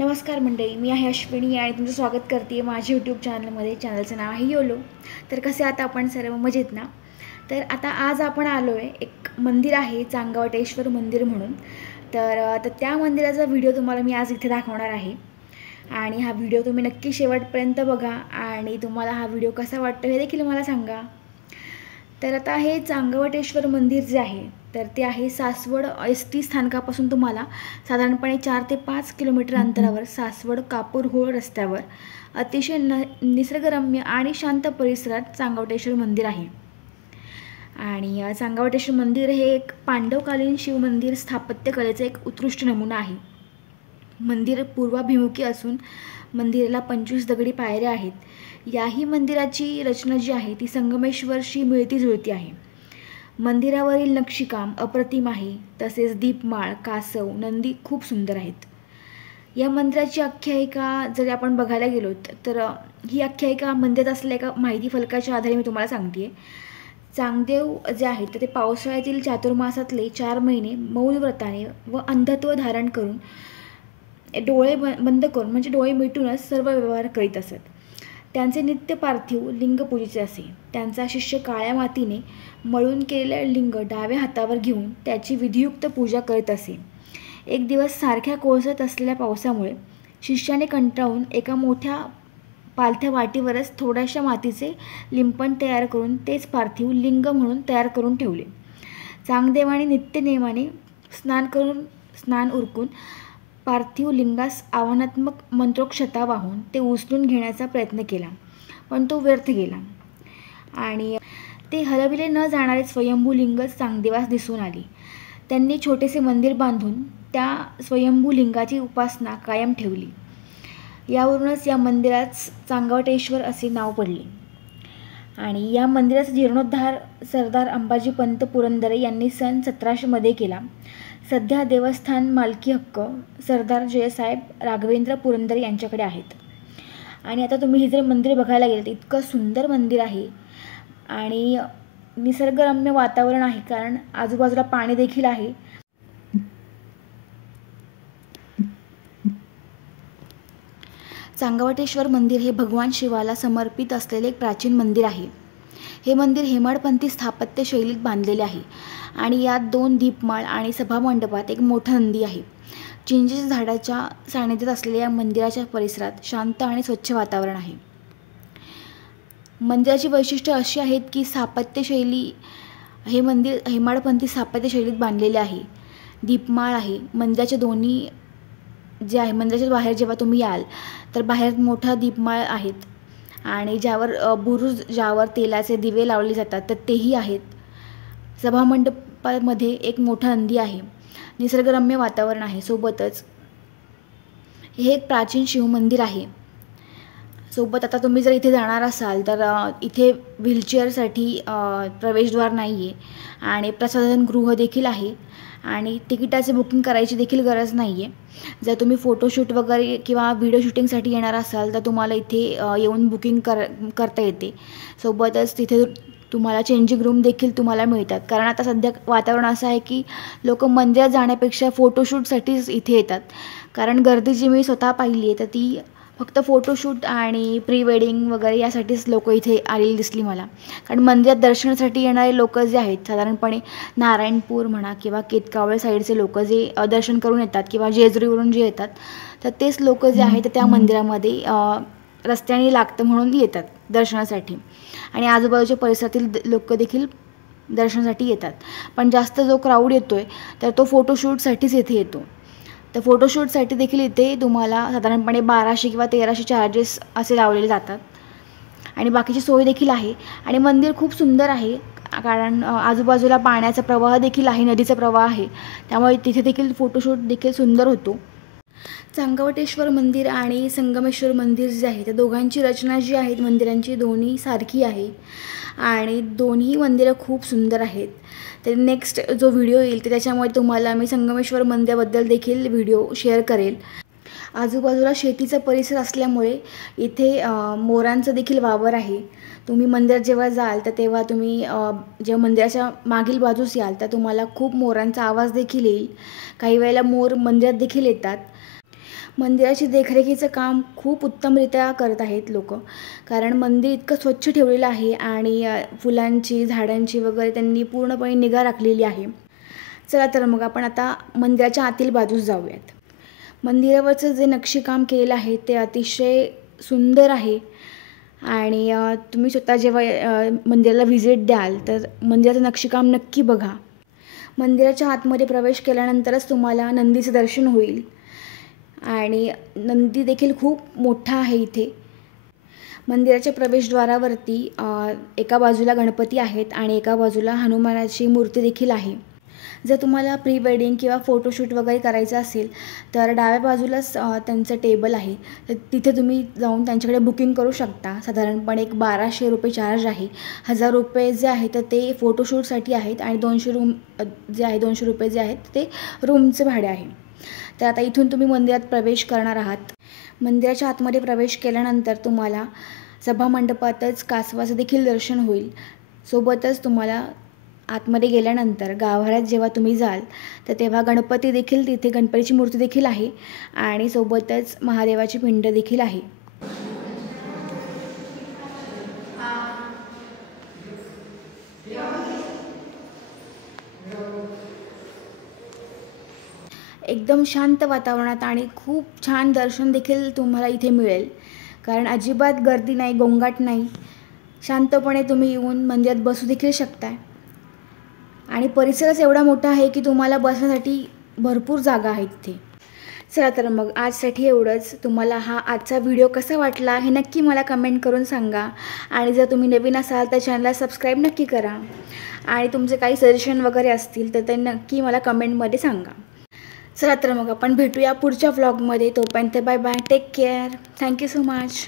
नमस्कार मंडळी, मी आहे अश्विनी आणि तुमचं स्वागत करते आहे माझ्या यूट्यूब चॅनलमध्ये. चॅनलचं नाव आहे योलो. तर कसे आता आपण सर्व मजेत ना? तर आता आज आपण आलो आहे, एक मंदिर आहे चांगवटेश्वर मंदिर म्हणून. तर त्या मंदिराचा व्हिडिओ तुम्हाला मी आज इथे दाखवणार आहे आणि हा व्हिडिओ तुम्ही नक्की शेवटपर्यंत बघा आणि तुम्हाला हा व्हिडिओ कसा वाटतो हे देखील मला सांगा. तर आता हे चांगवटेश्वर मंदिर जे आहे तर ते आहे सासवड एस टी स्थानकापासून तुम्हाला साधारणपणे 4 ते 5 किलोमीटर अंतरावर सासवड कापूरहोळ रस्त्यावर अतिशय निसर्गरम्य आणि शांत परिसरात चांगवटेश्वर मंदिर आहे. आणि चांगवटेश्वर मंदिर हे एक पांडवकालीन शिवमंदिर स्थापत्यकलेचा एक उत्कृष्ट नमुना आहे. मंदिर पूर्वाभिमुखी असून मंदिराला 25 दगडी पायऱ्या आहेत. याही मंदिराची रचना जी आहे ती संगमेश्वरशी मिळती जुळती आहे. मंदिरावरील नक्षीकाम अप्रतिम आहे. तसेच दीपमाळ, कासव, नंदी खूप सुंदर आहेत. या मंदिराची आख्यायिका जर आपण बघायला गेलो तर ही आख्यायिका मंदिरात असलेल्या एका माहिती फलकाच्या आधारे मी तुम्हाला सांगते. चांगदेव जे आहेत तर ते पावसाळ्यातील चातुर्मासातले 4 महिने मौन व्रताने व अंधत्व धारण करून डोळे बंद करून म्हणजे डोळे मिटूनच सर्व व्यवहार करीत असत. त्यांचे नित्य पार्थिव लिंगपूजेचे असे. त्यांचा शिष्य काळ्या मातीने मळून केलेले लिंग डाव्या हातावर घेऊन त्याची विधियुक्त पूजा करीत असे. एक दिवस सारख्या कोसळत असलेल्या पावसामुळे शिष्याने कंटाळून एका मोठ्या पालथ्या वाटीवरच थोड्याशा मातीचे लिंपण तयार करून तेच पार्थिव लिंग म्हणून तयार करून ठेवले. चांगदेवाने नित्यनेमाने स्नान उरकून पार्थिव लिंगास आव्हानात्मक मंत्रोक्षता वाहून ते उचलून घेण्याचा प्रयत्न केला, पण तो व्यर्थ गेला आणि ते हलविले न जाणारे स्वयंभू लिंगच चांगदेवास दिसून आले. त्यांनी छोटेसे मंदिर बांधून त्या स्वयंभू लिंगाची उपासना कायम ठेवली. यावरूनच या मंदिरास चांगवटेश्वर असे नाव पडले. आणि या मंदिराचा जीर्णोद्धार सरदार अंबाजीपंत पुरंदरे यांनी सन 1700 केला. सध्या देवस्थान मालकी हक्क सरदार जयसाहेब राघवेंद्र पुरंदरे यांच्याकडे आहेत. आणि आता तुम्ही हे जर मंदिर बघायला गेलं तर इतकं सुंदर मंदिर आहे आणि निसर्गरम्य वातावरण आहे, कारण आजूबाजूला पाणी देखील आहे. चांगवटेश्वर मंदिर हे भगवान शिवाला समर्पित असलेले एक प्राचीन मंदिर आहे. हे मंदिर हेमाडपंथी स्थापत्य शैलीत बांधलेले आहे आणि यात 2 दीपमाळ आणि सभामंडपात एक मोठा नंदी आहे. चिंचेच्या झाडाच्या सानिध्यात असलेल्या या मंदिराच्या परिसरात शांत आणि स्वच्छ वातावरण आहे. मंदिराची वैशिष्ट्ये अशी आहेत की स्थापत्यशैली हे मंदिर हेमाडपंथी स्थापत्य शैलीत बांधलेले आहे. दीपमाळ आहे. मंदिराच्या दोन्ही जे आहे मंदिराच्या बाहेर जेव्हा तुम्ही याल तर बाहेर मोठा दीपमाळ आहेत आणि ज्यावर तेलाचे दिवे लावले जातात तर तेही आहेत. सभामंडपामध्ये एक मोठा नंदी आहे. निसर्गरम्य वातावरण आहे. सोबतच हे एक प्राचीन शिवमंदिर आहे. सोबत आता तुम्ही जर इथे जाणार असाल तर इथे व्हीलचेअरसाठी प्रवेशद्वार नाही आहे आणि प्रसाधनगृह देखील आहे आणि तिकिटाचे बुकिंग करायची देखील गरज नाही आहे. जर तुम्ही फोटोशूट वगैरे किंवा व्हिडिओ शूटिंगसाठी येणार असाल तर तुम्हाला इथे येऊन बुकिंग करता येते. सोबतच तिथे तुम्हाला चेंजिंग रूम देखील तुम्हाला मिळतात, कारण आता सध्या वातावरण असं आहे की लोक मंदिरात जाण्यापेक्षा फोटोशूटसाठीच इथे येतात. कारण गर्दी जी मी स्वतः पाहिली आहे तर ती फक्त फोटोशूट आणि प्री वेडिंग वगैरे यासाठीच लोक इथे आलेली दिसली मला. कारण मंदिरात दर्शनासाठी येणारे लोक जे आहेत साधारणपणे नारायणपूर म्हणा किंवा केतकावळे साईडचे लोक जे दर्शन करून येतात किंवा जेजुरीवरून जे येतात तर तेच लोक जे आहेत त्या मंदिरामध्ये रस्त्याने लागतं म्हणून येतात दर्शनासाठी आणि आजूबाजूच्या परिसरातील लोक देखील दर्शनासाठी येतात. पण जास्त जो क्राऊड येतो आहे तर तो फोटोशूटसाठीच इथे येतो. तर फोटोशूटसाठी देखील इथे तुम्हाला साधारणपणे 1200 किंवा 1300 चार्जेस असे लावलेले जातात आणि बाकीची सोय देखील आहे. आणि मंदिर खूप सुंदर आहे कारण आजूबाजूला पाण्याचा प्रवाह देखील आहे, नदीचा प्रवाह आहे, त्यामुळे तिथे देखील फोटोशूट देखील सुंदर होतो. चांगवटेश्वर मंदिर आणि संगमेश्वर मंदिर जे आहे त्या दोघांची रचना जी आहे मंदिरांची दोन्ही सारखी आहे आणि दोन्ही मंदिरं खूप सुंदर आहेत. तर नेक्स्ट जो व्हिडिओ येईल तर त्याच्यामुळे तुम्हाला मी संगमेश्वर मंदिराबद्दल देखील व्हिडिओ शेअर करेल. आजूबाजूला शेतीचा परिसर असल्यामुळे इथे मोरांचा देखील वावर आहे. तुम्ही मंदिरात जेव्हा जाल तर तेव्हा तुम्ही जेव्हा मंदिराच्या मागील बाजूस याल तर तुम्हाला खूप मोरांचा आवाज देखील येईल. काही वेळेला मोर मंदिरात देखील येतात. मंदिराची देखरेखीचं काम खूप उत्तमरित्या करत आहेत लोक, कारण मंदिर इतकं स्वच्छ ठेवलेलं आहे आणि फुलांची झाडांची वगैरे त्यांनी पूर्णपणे निगा राखलेली आहे. चला तर मग आपण आता मंदिराच्या आतील बाजूस जाऊयात. मंदिरावरचं जे नक्षीकाम केलेलं आहे ते अतिशय सुंदर आहे आणि तुम्ही स्वतः जेव्हा मंदिराला व्हिजिट द्याल तर मंदिराचं नक्षीकाम नक्की बघा. मंदिराच्या आतमध्ये प्रवेश केल्यानंतरच तुम्हाला नंदीचं दर्शन होईल आणि नंदी देखील खूप मोठा आहे इथे. मंदिराच्या प्रवेशद्वारावरती एका बाजूला गणपती आहेत आणि एका बाजूला हनुमानाची मूर्ती देखील आहे. जर तुम्हाला प्री वेडिंग किंवा फोटोशूट वगैरे करायचं असेल तर डाव्या बाजूलाच त्यांचं टेबल आहे, तर तिथे तुम्ही जाऊन त्यांच्याकडे बुकिंग करू शकता. साधारणपणे एक 1200 रुपये चार्ज आहे. 1000 रुपये जे आहे तर ते फोटोशूटसाठी आहेत आणि 200 रुपये जे आहेत ते रूमचं भाडे आहे. तर आता इथून तुम्ही मंदिरात प्रवेश करणार आहात. मंदिराच्या आतमध्ये प्रवेश केल्यानंतर तुम्हाला सभामंडपातच कासवाचं देखील दर्शन होईल. सोबतच तुम्हाला आतमध्ये गेल्यानंतर गाभाऱ्यात जेव्हा तुम्ही जाल तर तेव्हा गणपती देखील तिथे गणपतीची मूर्ती देखील आहे आणि सोबतच महादेवाची पिंड देखील आहे. एकदम शांत वातावरणात आणि खूप छान दर्शन देखील तुम्हाला इथे मिळेल, कारण अजिबात गर्दी नाही, गोंगाट नाही. शांतपणे तुम्ही येऊन मंदिरात बसू देखील शकता आणि परिसरच एवढा मोठा आहे की तुम्हाला बसण्यासाठी भरपूर जागा आहे तिथे. चला तर मग आजसाठी एवढंच. तुम्हाला हा आजचा व्हिडिओ कसा वाटला हे नक्की मला कमेंट करून सांगा आणि जर तुम्ही नवीन असाल तर चॅनलला सबस्क्राईब नक्की करा आणि तुमचे काही सजेशन वगैरे असतील तर ते नक्की मला कमेंटमध्ये सांगा. चला तर मग आपण भेटूया पुढच्या व्लॉगमध्ये. तोपर्यंत bye bye, take care, thank you so much.